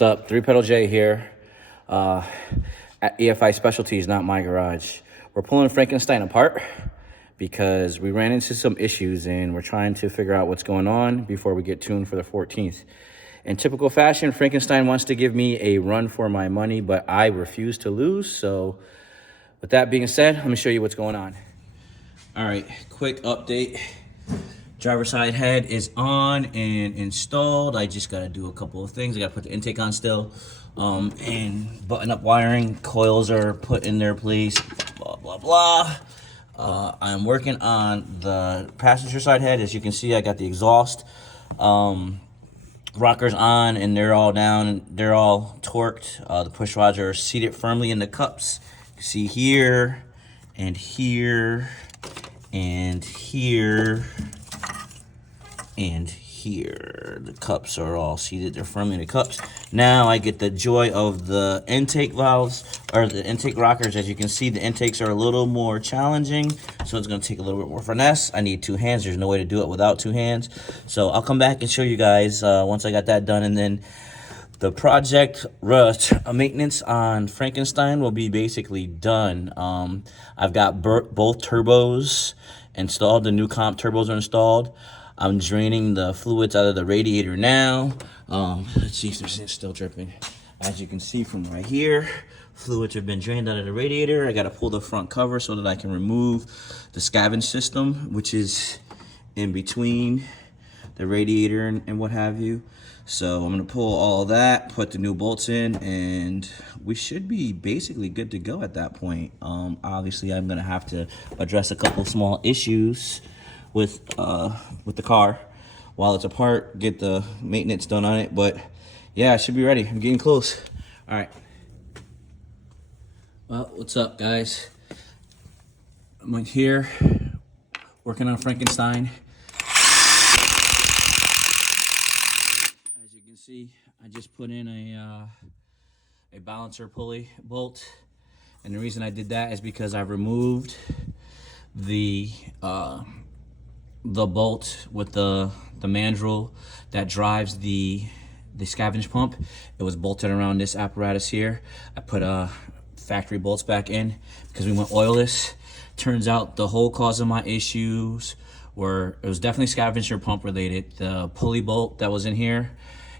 What's up? 3-Pedal J here at EFI Specialties, Not My Garage. We're pulling Frankenstein apart because we ran into some issues and we're trying to figure out what's going on before we get tuned for the 14th. In typical fashion, Frankenstein wants to give me a run for my money, but I refuse to lose. So with that being said, let me show you what's going on. All right, quick update. Driver side head is on and installed. I just gotta do a couple of things. I gotta put the intake on still, and button up wiring. Coils are put in their place, blah, blah, blah. I'm working on the passenger side head. As you can see, I got the exhaust rockers on and they're all down and they're all torqued. The push rods are seated firmly in the cups. You can see here and here and here and here. The cups are all seated, they're firmly in the cups. Now I get the joy of the intake valves, or the intake rockers. As you can see, the intakes are a little more challenging, so it's gonna take a little bit more finesse. I need two hands, there's no way to do it without two hands. So I'll come back and show you guys once I got that done, and then the project maintenance on Frankenstein will be basically done. I've got both turbos installed, the new comp turbos are installed. I'm draining the fluids out of the radiator now. Let's see if there's still dripping. As you can see from right here, fluids have been drained out of the radiator. I gotta pull the front cover so that I can remove the scavenge system, which is in between the radiator and what have you. So I'm gonna pull all that, put the new bolts in, and we should be basically good to go at that point. Obviously I'm gonna have to address a couple small issues with the car while it's apart, get the maintenance done on it, but yeah, I should be ready. I'm getting close. All right. Well, what's up, guys? I'm here working on Frankenstein. As you can see, I just put in a balancer pulley bolt, and the reason I did that is because I removed the bolt with the mandrel that drives the scavenge pump. It was bolted around this apparatus here. I put factory bolts back in because we went oilless. Turns out the whole cause of my issues it was definitely scavenger pump related. The pulley bolt that was in here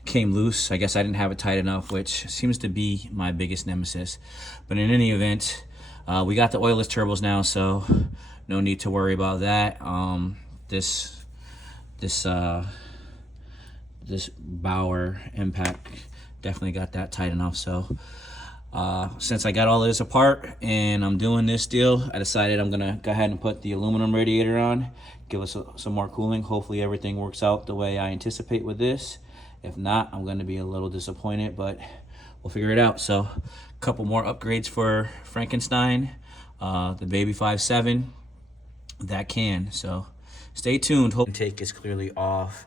came loose. I guess I didn't have it tight enough, which seems to be my biggest nemesis. But in any event, we got the oilless turbos now, so no need to worry about that. This Bauer impact definitely got that tight enough. So since I got all of this apart and I'm doing this deal, I decided I'm gonna go ahead and put the aluminum radiator on, give us some more cooling. Hopefully everything works out the way I anticipate with this. If not, I'm gonna be a little disappointed, but we'll figure it out. So a couple more upgrades for Frankenstein, the baby 5.7 that can. So stay tuned. Hope intake is clearly off.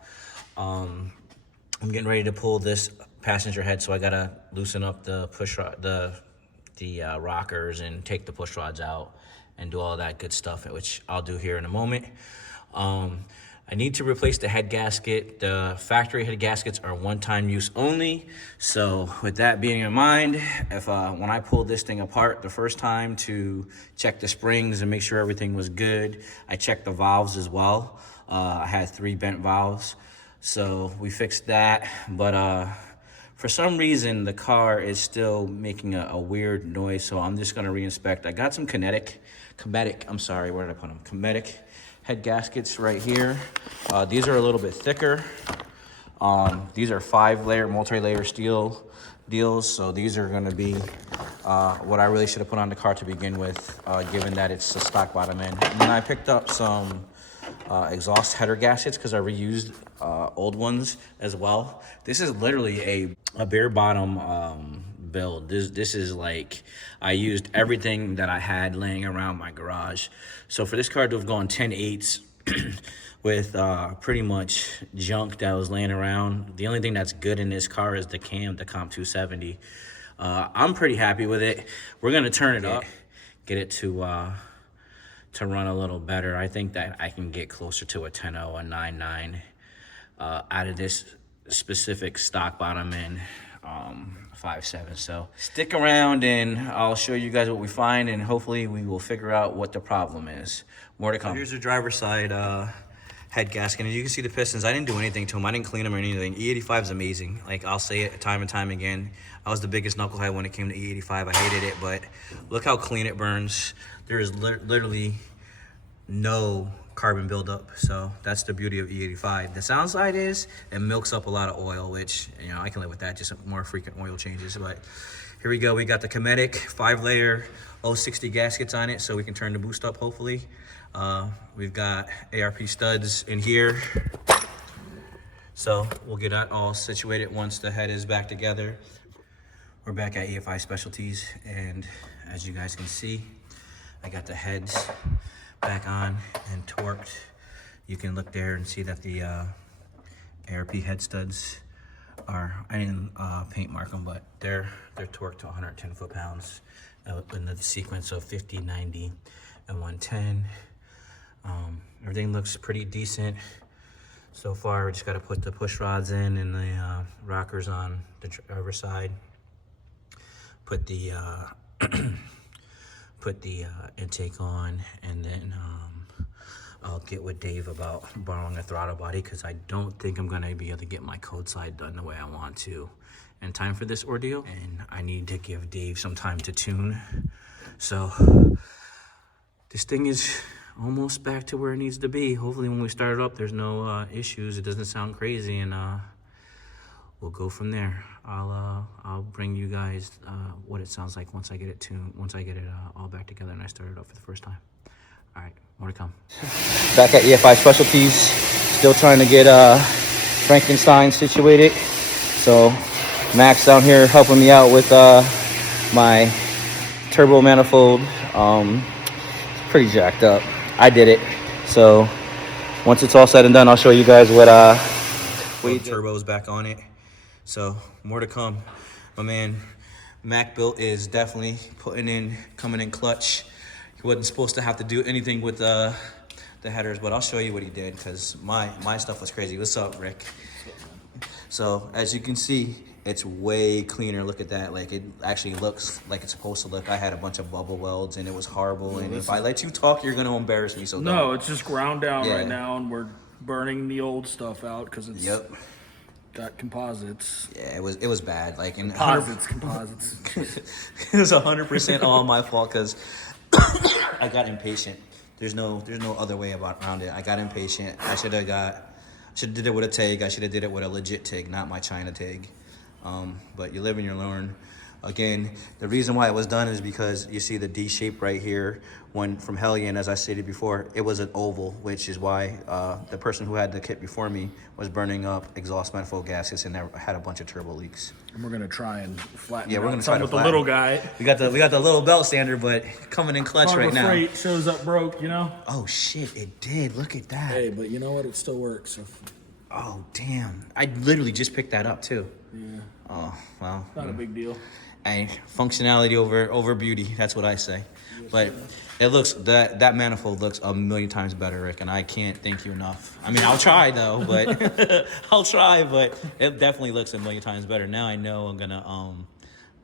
I'm getting ready to pull this passenger head, so I gotta loosen up the push rod, the rockers, and take the push rods out and do all that good stuff, which I'll do here in a moment. I need to replace the head gasket. The factory head gaskets are one-time use only. So with that being in mind, if when I pulled this thing apart the first time to check the springs and make sure everything was good, I checked the valves as well. I had 3 bent valves, so we fixed that. But for some reason, the car is still making a weird noise, so I'm just gonna re-inspect. I got some kinetic head gaskets right here. These are a little bit thicker. These are 5-layer, multi-layer steel deals, so these are gonna be what I really should have put on the car to begin with, given that it's a stock bottom end. And then I picked up some exhaust header gaskets because I reused old ones as well. This is literally a bare bottom build. This is like, I used everything that I had laying around my garage. So for this car to have gone 10/8 with pretty much junk that was laying around, the only thing that's good in this car is the cam, the Comp 270. I'm pretty happy with it. We're gonna turn it up, get it to run a little better. I think that I can get closer to a 10.0, a 9.9 out of this specific stock bottom end 5.7. So stick around and I'll show you guys what we find, and hopefully we will figure out what the problem is. More to come. So here's the driver's side head gasket, and you can see the pistons. I didn't do anything to them. I didn't clean them or anything. E85 is amazing. Like, I'll say it time and time again. I was the biggest knucklehead when it came to E85. I hated it, but look how clean it burns. There is literally no carbon buildup, so that's the beauty of E85. The downside is it milks up a lot of oil, which, you know, I can live with that, just more frequent oil changes. But here we go. We got the Cometic 5-layer 060 gaskets on it, so we can turn the boost up hopefully. We've got ARP studs in here, so we'll get that all situated once the head is back together. We're back at EFI Specialties, and as you guys can see, I got the heads back on and torqued. You can look there and see that the ARP head studs are, I didn't paint mark them, but they're torqued to 110 foot-pounds in the sequence of 50, 90, and 110. Everything looks pretty decent so far. We just got to put the push rods in and the rockers on the driver's side. Put the intake on, and then I'll get with Dave about borrowing a throttle body, because I don't think I'm gonna be able to get my code side done the way I want to in time for this ordeal, and I need to give Dave some time to tune. So this thing is almost back to where it needs to be. Hopefully when we start it up, there's no issues. It doesn't sound crazy, and we'll go from there. I'll bring you guys what it sounds like once I get it tuned, once I get it all back together and I start it up for the first time. All right, more to come. Back at EFI Specialties, still trying to get Frankenstein situated. So Max down here helping me out with my turbo manifold. It's pretty jacked up. I did it. So once it's all said and done, I'll show you guys what turbo's back on it. So more to come. My man Mac Built is definitely coming in clutch. He wasn't supposed to have to do anything with the headers, but I'll show you what he did, because my stuff was crazy. What's up, Rick? So as you can see, it's way cleaner. Look at that. Like, it actually looks like it's supposed to look. I had a bunch of bubble welds and it was horrible. And if I let you talk, you're gonna embarrass me. So no, it's just ground down right now, and we're burning the old stuff out because it's got composites. Yeah, it was bad. Like, in composites. It was 100% all my fault, because I got impatient. There's no other way around it. I got impatient. I should have did it with a TIG. I should have did it with a legit TIG, not my China TIG. But you live and you learn. Again, the reason why it was done is because you see the D shape right here. When from Hellion, as I stated before, it was an oval, which is why the person who had the kit before me was burning up exhaust manifold gaskets and had a bunch of turbo leaks. And we're gonna try and flatten. Yeah, we're gonna try to flatten the little guy. We got the little belt sander, but coming in clutch right now. Freight shows up broke, you know. Oh shit, it did. Look at that. Hey, but you know what? It still works. Oh damn! I literally just picked that up too. Yeah. Oh well. Not a big deal. Hey, functionality over beauty. That's what I say. Yes, but it looks that manifold looks a million times better, Rick, and I can't thank you enough. I mean, I'll try though, but I'll try, but it definitely looks a million times better. Now I know I'm gonna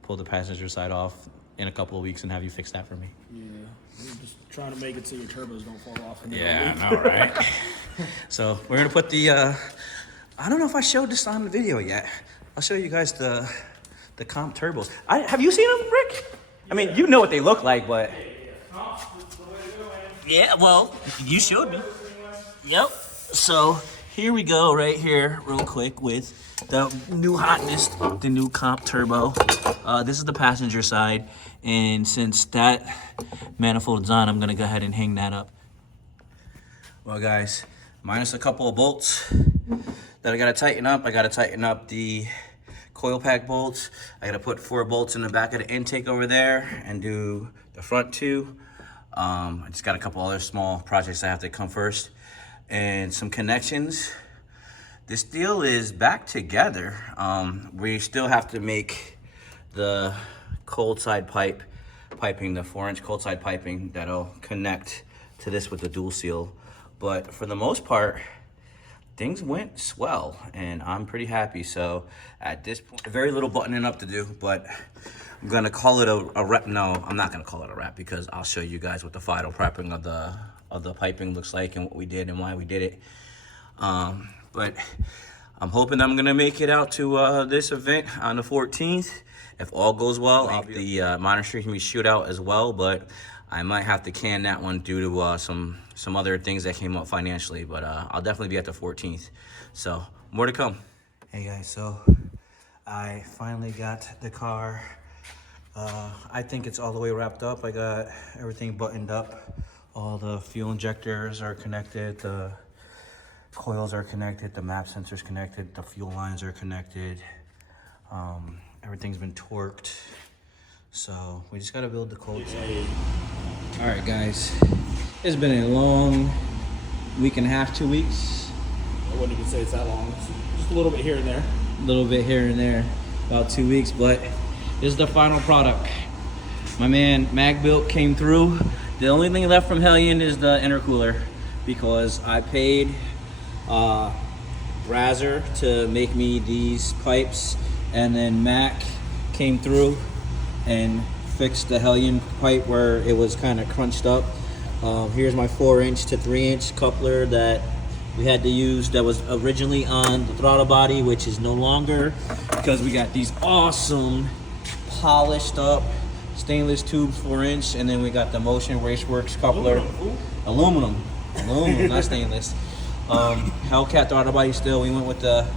pull the passenger side off in a couple of weeks and have you fix that for me. Yeah, we're just trying to make it so your turbos don't fall off. Yeah, I know, right? So we're gonna put the. I don't know if I showed this on the video yet. I'll show you guys the comp turbos. Have you seen them, Rick? I mean, you know what they look like, but yeah, well, you showed me. Yep. So here we go, right here, real quick, with the new hotness, the new comp turbo. This is the passenger side, and since that manifold is on, I'm gonna go ahead and hang that up. Well, guys, minus a couple of bolts that I gotta tighten up. I gotta tighten up the coil pack bolts. I gotta put 4 bolts in the back of the intake over there and do the front 2. I just got a couple other small projects that have to come first, and some connections. This deal is back together. We still have to make the cold side piping, the 4-inch cold side piping that'll connect to this with the dual seal. But for the most part, things went swell, and I'm pretty happy. So at this point, very little buttoning up to do, but I'm gonna call it a wrap. No, I'm not gonna call it a wrap, because I'll show you guys what the final prepping of the piping looks like and what we did and why we did it. But I'm hoping I'm gonna make it out to this event on the 14th. If all goes well, the Modern Street can be shootout as well, but I might have to can that one due to some other things that came up financially, but I'll definitely be at the 14th. So more to come. Hey guys, so I finally got the car. I think it's all the way wrapped up. I got everything buttoned up. All the fuel injectors are connected, the coils are connected, the map sensor's connected, the fuel lines are connected. Everything's been torqued. So we just gotta build the codes. All right, guys. It's been a long week and a half, 2 weeks. I wouldn't even say it's that long. It's just a little bit here and there. A little bit here and there, about 2 weeks, but this is the final product. My man MagBuilt came through. The only thing left from Hellion is the intercooler, because I paid Razor to make me these pipes, and then Mac came through and fixed the Hellion pipe where it was kind of crunched up. Here's my 4-inch to 3-inch coupler that we had to use, that was originally on the throttle body, which is no longer, because we got these awesome polished up stainless tubes 4-inch, and then we got the Motion Raceworks coupler. Aluminum, not stainless. Hellcat throttle body still. We went with the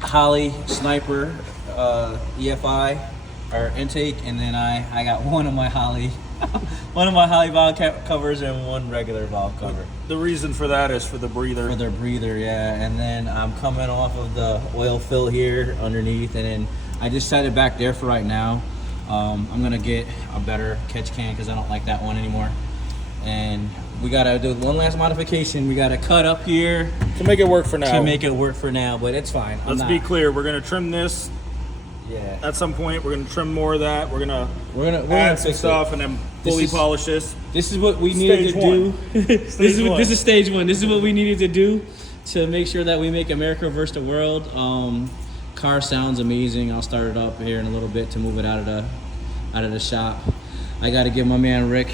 Holley Sniper EFI, or intake, and then I got one of my Holley valve covers and one regular valve cover. The reason for that is for the breather. For the breather, yeah. And then I'm coming off of the oil fill here underneath, and then I just set it back there for right now. I'm gonna get a better catch can because I don't like that one anymore. And we gotta do one last modification. We gotta cut up here to make it work for now. But it's fine. Let's be clear. We're gonna trim this. Yeah. At some point, we're gonna trim more of that. We're gonna add some fix stuff and then fully polish this. This is what we needed to do. This is stage one. This is what we needed to do to make sure that we make America versus the world. Car sounds amazing. I'll start it up here in a little bit to move it out of the shop. I got to give my man Rick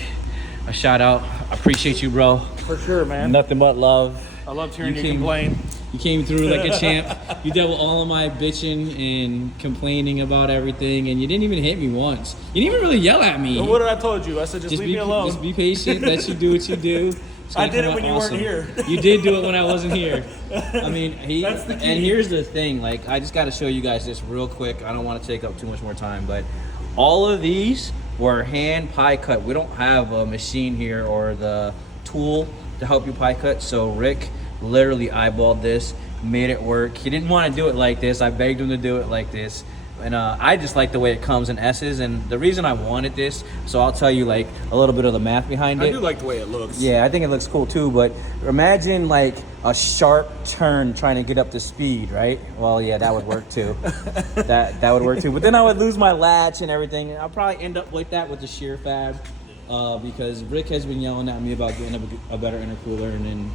a shout out. I appreciate you, bro. For sure, man. Nothing but love. I loved hearing you complain. You came through like a champ. You dealt with all of my bitching and complaining about everything, and you didn't even hit me once. You didn't even really yell at me. Well, what did I told you? I said just leave me alone. Just be patient. Let you do what you do. I did it when you weren't here. You did do it when I wasn't here. I mean, that's the key. And here's the thing, like, I just got to show you guys this real quick. I don't want to take up too much more time, but all of these were hand pie cut. We don't have a machine here or the tool to help you pie cut. So Rick literally eyeballed this, made it work. He didn't want to do it like this. I begged him to do it like this. And I just like the way it comes in S's, and the reason I wanted this, so I'll tell you like a little bit of the math behind it. I do like the way it looks. Yeah, I think it looks cool too, but imagine like a sharp turn trying to get up to speed, right? Well, yeah, that would work too. that would work too, but then I would lose my latch and everything. I'll probably end up like that with the shear fab, because Rick has been yelling at me about getting a better intercooler, and then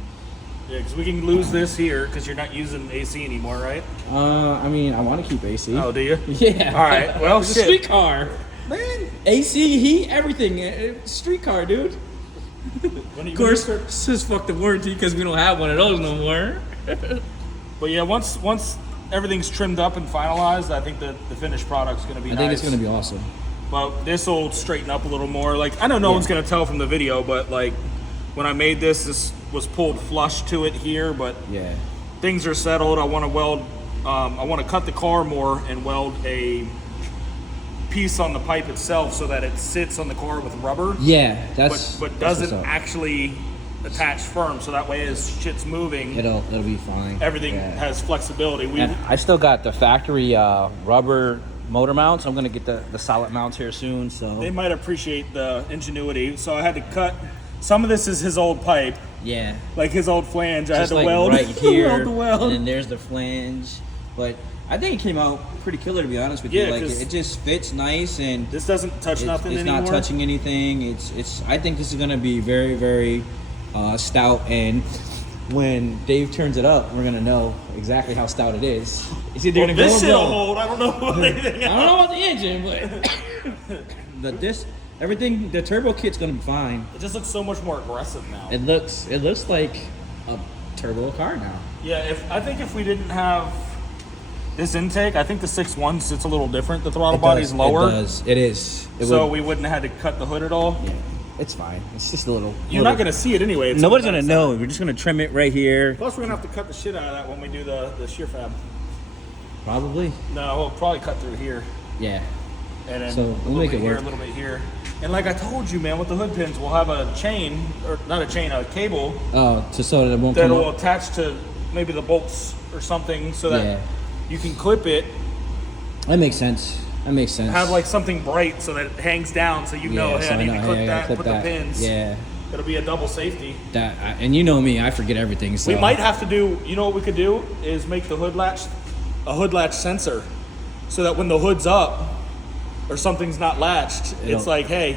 yeah, because we can lose this here because you're not using AC anymore, right? I mean, I want to keep AC. Oh, do you? Yeah. All right. Well, it's a street car, man. AC, heat, everything. Street car, dude. Of course, this is fuck the warranty because we don't have one of those no more. But yeah, once everything's trimmed up and finalized, I think the finished product's going to be nice. I think it's going to be awesome. But this will straighten up a little more. Like, I know no one's going to tell from the video, but like when I made this was pulled flush to it here, but yeah, things are settled. I want to weld, I want to cut the car more and weld a piece on the pipe itself so that it sits on the car with rubber. Yeah, but doesn't actually attach firm, so that way as shit's moving, it'll be fine. Everything has flexibility. I still got the factory rubber motor mounts. I'm gonna get the solid mounts here soon, so they might appreciate the ingenuity. So I had to cut. Some of this is his old pipe. Yeah. Like his old flange. I had to like weld right here, weld the weld. And then there's the flange. But I think it came out pretty killer, to be honest with you. Like it just fits nice, and this doesn't touch nothing anymore. It's not touching anything. It's I think this is gonna be very, very stout, and when Dave turns it up, we're gonna know exactly how stout it is. It's either gonna This go shit'll or blow. hold. I don't know about anything I don't know about the engine, but everything, the turbo kit's gonna be fine. It just looks so much more aggressive now. It looks like a turbo car now. Yeah, I think if we didn't have this intake, I think the 6.1 sits a little different. The throttle body's lower. It does. It is. We wouldn't have had to cut the hood at all. Yeah, it's fine. It's just a little. You're not gonna see it anyway. It's Nobody's on the gonna backside. know. We're just gonna trim it right here. Plus, we're gonna have to cut the shit out of that when we do the shear fab. Probably. No, we'll probably cut through here. Yeah. And then So, a we'll little make bit it here, work. a little bit here. And like I told you, man, with the hood pins, we'll have a chain, or not a chain, a cable So that it won't come that'll up. attach to maybe the bolts or something so that Yeah. you can clip it, That makes sense. That makes sense. have like something bright so that it hangs down so you know, hey, so I need to hey, clip I gotta that, clip put that. the pins. Yeah. It'll be a double safety. And you know me, I forget everything. So We might have to do, you know what we could do is make the hood latch a hood latch sensor so that when the hood's up or something's not latched, it's like, hey,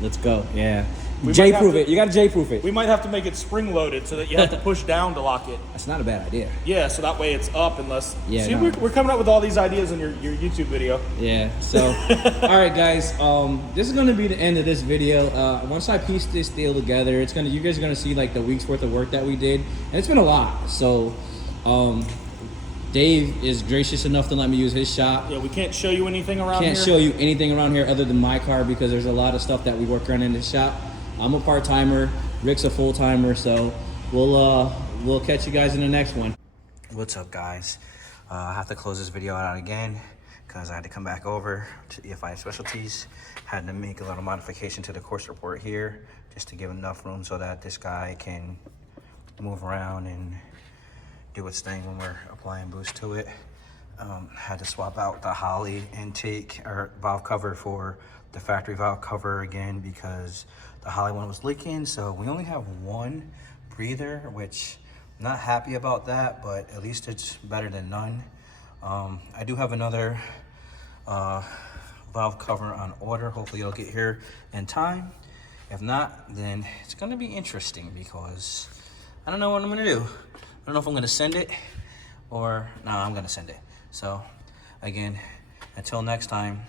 let's go. Yeah. We might J-proof have to- it. You gotta J-proof it. we might have to make it spring loaded so that you have to push down to lock it. That's not a bad idea. Yeah, so that way it's up unless. Yeah, See, no. we're coming up with all these ideas in your YouTube video. Yeah. So, all right, guys. This is gonna be the end of this video. Once I piece this deal together, you guys are gonna see like the week's worth of work that we did, and it's been a lot. So, Dave is gracious enough to let me use his shop. Yeah, we can't show you anything around here. Can't show you anything around here other than my car because there's a lot of stuff that we work on in the shop. I'm a part-timer, Rick's a full-timer, so we'll catch you guys in the next one. What's up, guys? I have to close this video out again because I had to come back over to EFI Specialties. Had to make a little modification to the course report here just to give enough room so that this guy can move around and do its thing when we're applying boost to it. Had to swap out the Holley intake or valve cover for the factory valve cover again because the Holley one was leaking. So we only have one breather, which I'm not happy about that, but at least it's better than none. I do have another valve cover on order. Hopefully it'll get here in time. If not, then it's gonna be interesting because I don't know what I'm gonna do. I don't know if I'm gonna send it or no, I'm gonna send it. So again, until next time,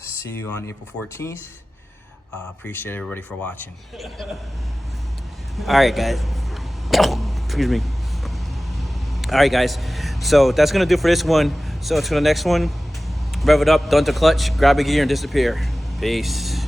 see you on April 14th. Appreciate everybody for watching. All right, guys. Excuse me. All right, guys. So that's gonna do for this one. So to the next one, rev it up, done to clutch, grab a gear and disappear. Peace.